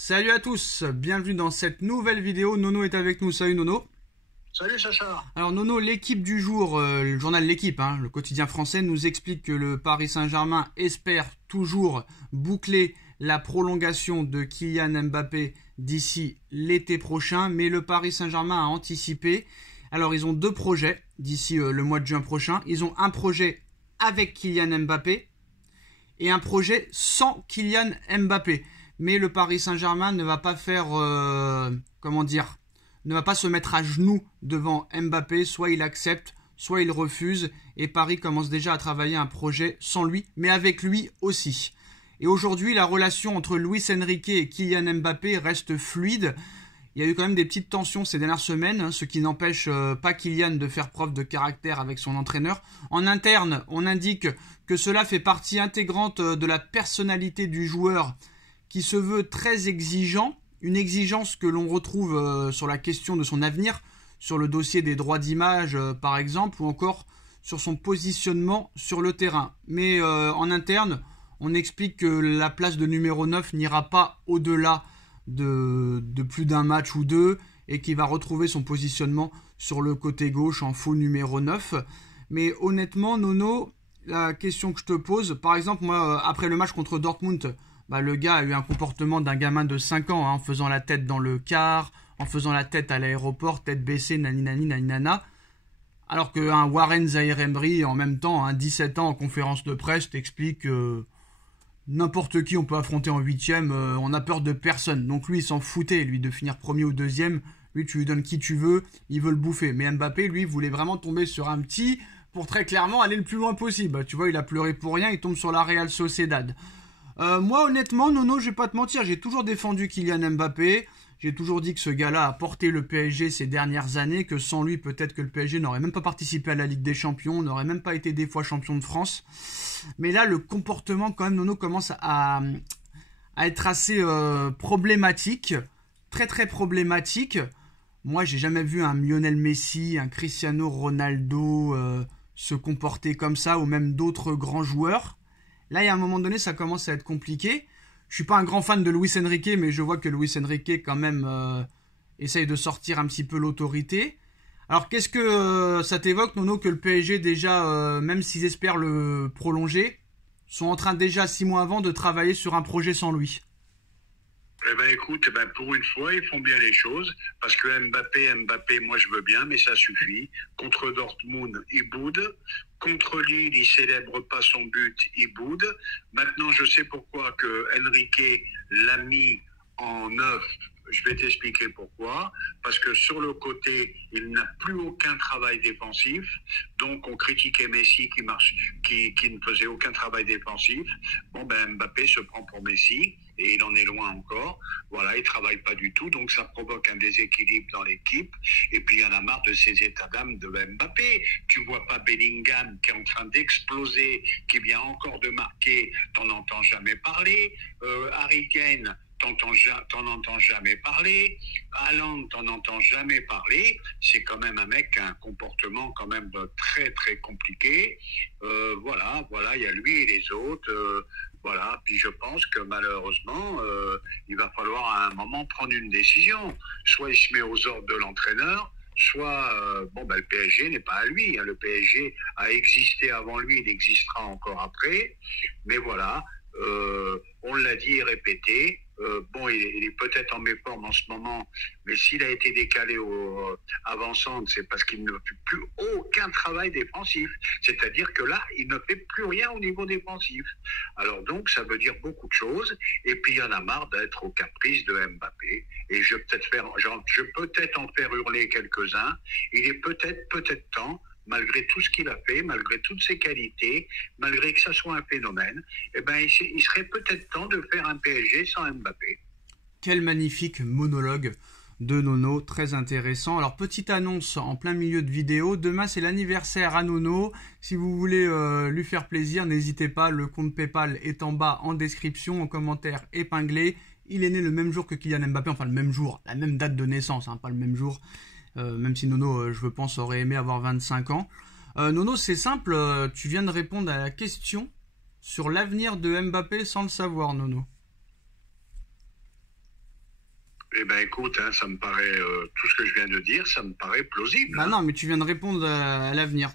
Salut à tous, bienvenue dans cette nouvelle vidéo. Nono est avec nous. Salut Nono. Salut Sacha. Alors Nono, l'équipe du jour, le journal L'équipe, le quotidien français, nous explique que le Paris Saint-Germain espère toujours boucler la prolongation de Kylian Mbappé d'ici l'été prochain, mais le Paris Saint-Germain a anticipé. Alors ils ont deux projets d'ici le mois de juin prochain. Ils ont un projet avec Kylian Mbappé et un projet sans Kylian Mbappé. Mais le Paris Saint-Germain ne va pas faire, ne va pas se mettre à genoux devant Mbappé. Soit il accepte, soit il refuse. Et Paris commence déjà à travailler un projet sans lui, mais avec lui aussi. Et aujourd'hui, la relation entre Luis Enrique et Kylian Mbappé reste fluide. Il y a eu quand même des petites tensions ces dernières semaines, ce qui n'empêche pas Kylian de faire preuve de caractère avec son entraîneur. En interne, on indique que cela fait partie intégrante de la personnalité du joueur, qui se veut très exigeant, une exigence que l'on retrouve sur la question de son avenir, sur le dossier des droits d'image par exemple, ou encore sur son positionnement sur le terrain. Mais en interne, on explique que la place de numéro 9 n'ira pas au-delà de plus d'un match ou deux, et qu'il va retrouver son positionnement sur le côté gauche en faux numéro 9. Mais honnêtement, Nono, la question que je te pose, par exemple, moi, après le match contre Dortmund, le gars a eu un comportement d'un gamin de 5 ans, en faisant la tête dans le car, en faisant la tête à l'aéroport, tête baissée, naninani, naninana. Alors qu'un Warren Zaïre-Emery, en même temps, 17 ans en conférence de presse, t'explique que n'importe qui on peut affronter en 8ème, on a peur de personne. Donc lui, il s'en foutait, lui, de finir premier ou deuxième. Lui, tu lui donnes qui tu veux, il veut le bouffer. Mais Mbappé, lui, voulait vraiment tomber sur un petit pour très clairement aller le plus loin possible. Tu vois, il a pleuré pour rien, il tombe sur la Real Sociedad. Moi, honnêtement, Nono, je vais pas te mentir, j'ai toujours défendu Kylian Mbappé. J'ai toujours dit que ce gars-là a porté le PSG ces dernières années, que sans lui, peut-être que le PSG n'aurait même pas participé à la Ligue des Champions, n'aurait même pas été des fois champion de France. Mais là, le comportement, quand même, Nono, commence à être assez problématique, très très problématique. Moi, j'ai jamais vu un Lionel Messi, un Cristiano Ronaldo se comporter comme ça, ou même d'autres grands joueurs. Là, il y a un moment donné, ça commence à être compliqué. Je suis pas un grand fan de Luis Enrique, mais je vois que Luis Enrique, quand même, essaye de sortir un petit peu l'autorité. Alors, qu'est-ce que ça t'évoque, Nono, que le PSG, déjà, même s'ils espèrent le prolonger, sont en train déjà, 6 mois avant, de travailler sur un projet sans lui? Eh ben écoute, pour une fois, ils font bien les choses, parce que Mbappé, moi je veux bien, mais ça suffit. Contre Dortmund, il boude. Contre Lille, il célèbre pas son but, il boude. Maintenant, je sais pourquoi que Enrique l'a mis en 9. Je vais t'expliquer pourquoi. Parce que sur le côté, il n'a plus aucun travail défensif. Donc, on critiquait Messi qui ne faisait aucun travail défensif. Mbappé se prend pour Messi et il en est loin encore. Voilà, il travaille pas du tout. Donc, ça provoque un déséquilibre dans l'équipe. Et puis, il y en a marre de ces états d'âme de Mbappé. Tu vois pas Bellingham qui est en train d'exploser, qui vient encore de marquer, t'en entends jamais parler. Harry Kane, t'en entends jamais parler. Haaland, t'en entends jamais parler. C'est quand même un mec qui a un comportement quand même très très compliqué. Voilà, il y a lui et les autres. Voilà, puis je pense que malheureusement, il va falloir à un moment prendre une décision. Soit il se met aux ordres de l'entraîneur, soit le PSG n'est pas à lui. Le PSG a existé avant lui, il existera encore après. Mais voilà, on l'a dit et répété. Il est peut-être en méforme en ce moment, mais s'il a été décalé au avant-centre, c'est parce qu'il ne fait plus aucun travail défensif. C'est-à-dire que là, il ne fait plus rien au niveau défensif. Alors donc, ça veut dire beaucoup de choses. Et puis, il y en a marre d'être aux caprices de Mbappé. Et je peux peut-être en faire hurler quelques-uns. Il est peut-être temps, malgré tout ce qu'il a fait, malgré toutes ses qualités, malgré que ça soit un phénomène, il serait peut-être temps de faire un PSG sans Mbappé. Quel magnifique monologue de Nono, très intéressant. Alors, petite annonce en plein milieu de vidéo, demain c'est l'anniversaire à Nono. Si vous voulez lui faire plaisir, n'hésitez pas, le compte PayPal est en bas en description, en commentaire épinglé. Il est né le même jour que Kylian Mbappé, enfin le même jour, la même date de naissance, pas le même jour. Même si Nono, je pense, aurait aimé avoir 25 ans. Nono, c'est simple, tu viens de répondre à la question sur l'avenir de Mbappé sans le savoir, Nono. Eh ben écoute, hein, ça me paraît, tout ce que je viens de dire, ça me paraît plausible. Bah Hein. non, mais tu viens de répondre à l'avenir.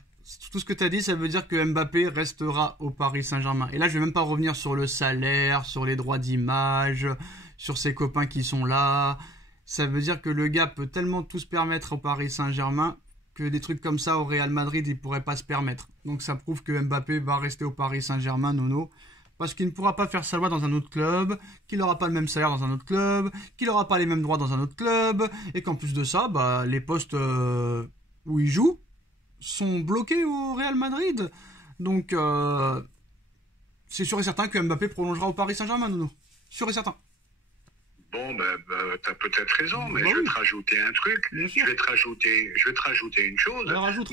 Tout ce que tu as dit, ça veut dire que Mbappé restera au Paris Saint-Germain. Et là, je vais même pas revenir sur le salaire, sur les droits d'image, sur ses copains qui sont là. Ça veut dire que le gars peut tellement tout se permettre au Paris Saint-Germain que des trucs comme ça au Real Madrid, il pourrait pas se permettre. Donc ça prouve que Mbappé va rester au Paris Saint-Germain, Nono. Parce qu'il ne pourra pas faire sa loi dans un autre club, qu'il n'aura pas le même salaire dans un autre club, qu'il n'aura pas les mêmes droits dans un autre club, et qu'en plus de ça, bah, les postes où il joue sont bloqués au Real Madrid. Donc, c'est sûr et certain que Mbappé prolongera au Paris Saint-Germain, Nono. Sûr et certain. Bon, ben, t'as peut-être raison, mais Bah je vais oui. te rajouter un truc. Bien sûr. Je vais te rajouter une chose. Alors, rajoute.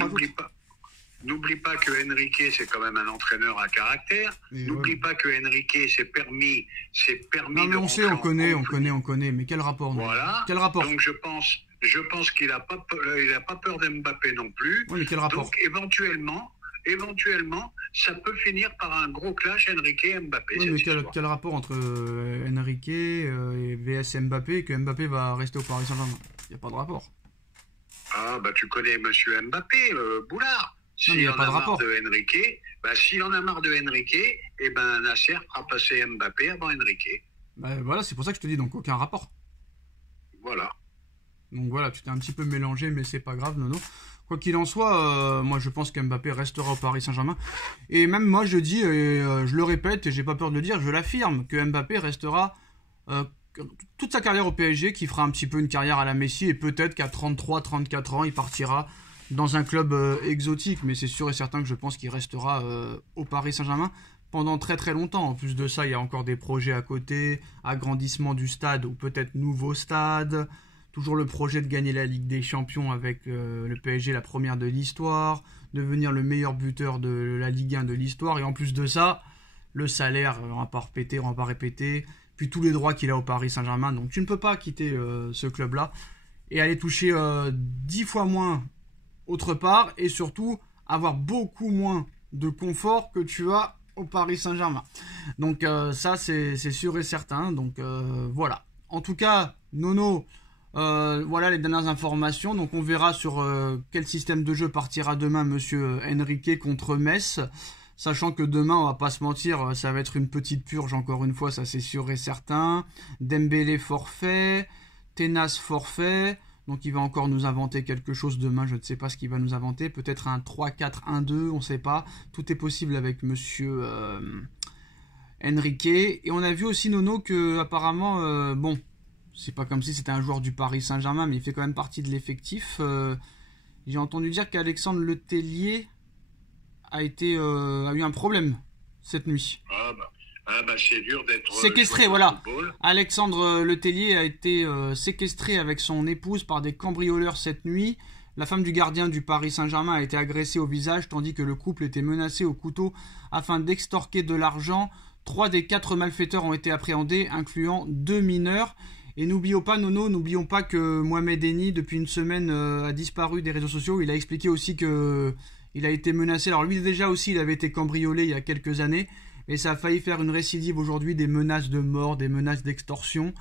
N'oublie pas que Enrique, c'est quand même un entraîneur à caractère. Et N'oublie ouais. pas que Enrique s'est permis Non, mais de on sait, rentrer on connaît. Mais quel rapport, Nono? Voilà. Quel rapport? Donc je pense qu'il a pas peur d'Mbappé non plus. Oui, mais quel rapport? Donc éventuellement, ça peut finir par un gros clash Enrique-Mbappé. Oui, mais cette histoire. quel rapport entre Enrique et VS Mbappé et que Mbappé va rester au Paris Saint-Germain? Il n'y a pas de rapport. Ah, bah tu connais Monsieur Mbappé, Boulard. Non, mais il y S'il a en pas a de marre rapport. de Enrique, s'il en a marre de Enrique, eh ben Nasser fera passer Mbappé avant Enrique. Bah, voilà, c'est pour ça que je te dis, donc aucun rapport. Voilà. Donc voilà, tu t'es un petit peu mélangé, mais c'est pas grave, Nono. Quoi qu'il en soit, moi je pense qu'Mbappé restera au Paris Saint-Germain. Et même moi je dis, et je le répète, et j'ai pas peur de le dire, je l'affirme, que Mbappé restera euh, toute sa carrière au PSG, qui fera un petit peu une carrière à la Messi, et peut-être qu'à 33-34 ans, il partira dans un club exotique. Mais c'est sûr et certain que je pense qu'il restera au Paris Saint-Germain pendant très très longtemps. En plus de ça, il y a encore des projets à côté, agrandissement du stade, ou peut-être nouveau stade. Toujours le projet de gagner la Ligue des Champions avec le PSG, la première de l'histoire, devenir le meilleur buteur de la Ligue 1 de l'histoire. Et en plus de ça, le salaire, on va pas répéter, on va pas répéter. Puis tous les droits qu'il a au Paris Saint-Germain. Donc tu ne peux pas quitter ce club-là et aller toucher 10 fois moins autre part. Et surtout avoir beaucoup moins de confort que tu as au Paris Saint-Germain. Donc ça, c'est sûr et certain. Donc voilà. En tout cas, Nono... voilà les dernières informations. Donc on verra sur quel système de jeu partira demain Monsieur Enrique contre Metz. Sachant que demain, on va pas se mentir, ça va être une petite purge encore une fois, ça c'est sûr et certain. Dembélé forfait, Tenas forfait. Donc il va encore nous inventer quelque chose demain, je ne sais pas ce qu'il va nous inventer. Peut-être un 3-4-1-2, on ne sait pas. Tout est possible avec Monsieur Enrique. Et on a vu aussi Nono que apparemment, bon... c'est pas comme si c'était un joueur du Paris Saint-Germain, mais il fait quand même partie de l'effectif. J'ai entendu dire qu'Alexandre Letellier a eu un problème cette nuit. C'est dur d'être Séquestré, joueur de voilà. football. Alexandre Letellier a été séquestré avec son épouse par des cambrioleurs cette nuit. La femme du gardien du Paris Saint-Germain a été agressée au visage, tandis que le couple était menacé au couteau afin d'extorquer de l'argent. 3 des 4 malfaiteurs ont été appréhendés, incluant 2 mineurs. Et n'oublions pas, Nono, n'oublions pas que Mohamed Eni, depuis une semaine, a disparu des réseaux sociaux. Il a expliqué aussi que il a été menacé. Alors lui, déjà aussi, il avait été cambriolé il y a quelques années. Et ça a failli faire une récidive aujourd'hui, des menaces de mort, des menaces d'extorsion.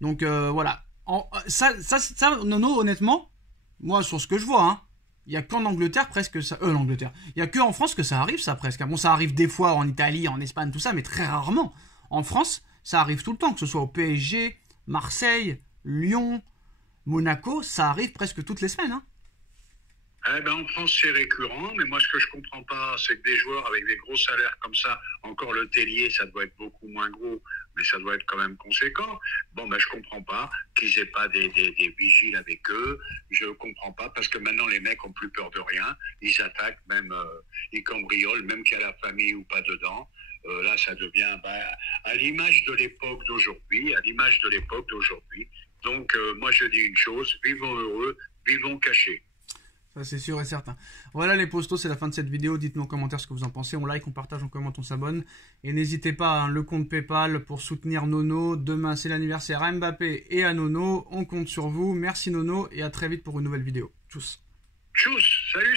Donc voilà. Ça, Nono, honnêtement, moi, sur ce que je vois, hein, il n'y a qu'en Angleterre presque ça... l'Angleterre. Il n'y a qu'en France que ça arrive, ça, presque. Bon, ça arrive des fois en Italie, en Espagne, tout ça, mais très rarement. En France, ça arrive tout le temps, que ce soit au PSG... Marseille, Lyon, Monaco, ça arrive presque toutes les semaines. Hein. En France, c'est récurrent, mais moi, ce que je comprends pas, c'est que des joueurs avec des gros salaires comme ça, encore le Tellier, ça doit être beaucoup moins gros, mais ça doit être quand même conséquent. Je comprends pas qu'ils aient pas des vigiles avec eux. Je comprends pas, parce que maintenant, les mecs ont plus peur de rien. Ils attaquent, même, ils cambriolent, même qu'il y a la famille ou pas dedans. Là, ça devient à l'image de l'époque d'aujourd'hui, Donc, moi, je dis une chose, vivons heureux, vivons cachés. Ça, c'est sûr et certain. Voilà les postos, c'est la fin de cette vidéo. Dites-nous en commentaire ce que vous en pensez. On like, on partage, on commente, on s'abonne. Et n'hésitez pas, le compte Paypal pour soutenir Nono. Demain, c'est l'anniversaire à Mbappé et à Nono. On compte sur vous. Merci Nono et à très vite pour une nouvelle vidéo. Tchuss. Tchuss, salut.